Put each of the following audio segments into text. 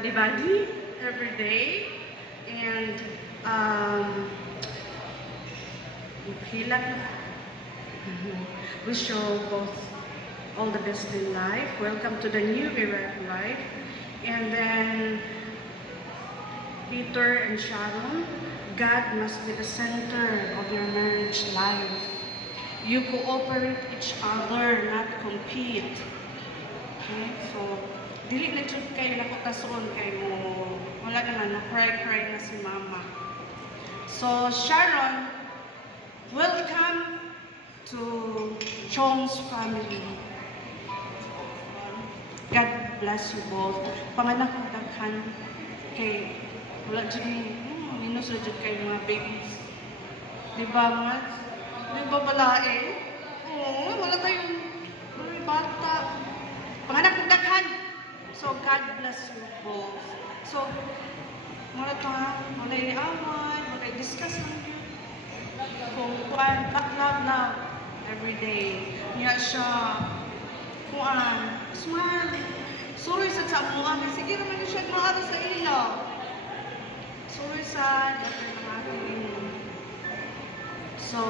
body every day. And hilak na. Wish you both all the best in life. Welcome to the new era of life. And then Peter and Sharon, God must be the center of your marriage life. You cooperate each other, not compete. Okay? So, dili na jud kayo nakutason kay mo. Wala naman, cry na si mama. So, Sharon, welcome to Chong's family. God bless you both. Panganak ko daghan kay wala dyan minus na dyan kayo mga babies. Diba, Mads? Diba balae? Oo, wala tayong mga bata. Panganak ng daghan. So, God bless you both. So, wala ito ha, wala i-away, wala i-discuss lang yun. Kung kuhaan, love every day. Niya siya, kuhaan, smile. Sorry sa amuan, sige naman niya siya maari sa ilaw. Sorry sa dapat ng aking. So,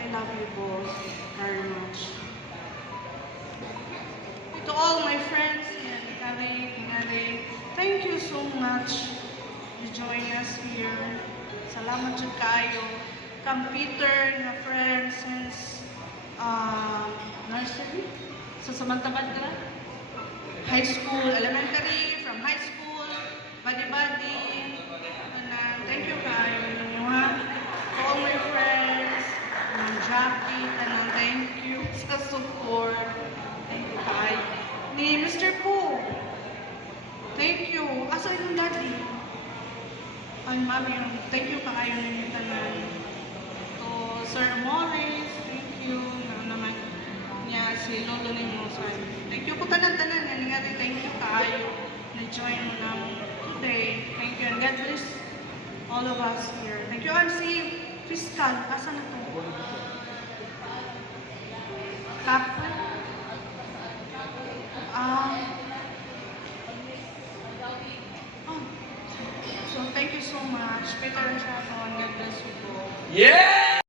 I love you both very much. To all my friends and Kari, thank you so much to join us here. Salamat jud kayo. Kang Peter na friend since nursery. So samantaman ka? High school, elementary, from high school, body. Thank you kayo ninyo ha. To all my friends, ng Jackie, thank you sa support. Thank you kayo. Ni Mr. Poo, thank you. Asa yung daddy? Ay, mami, thank you kayo ninyo tanan. To Sir Morris, thank you. Naman niya si Lolo ninyo. Thank you po tanan-tanan. Thank you kayo. Na-join mo na today. Thank you and God bless all of us here. Thank you. And si Fiscal, asa na to? Kapag? So thank you so much. Peter and Sharon, God bless you both. Yeah!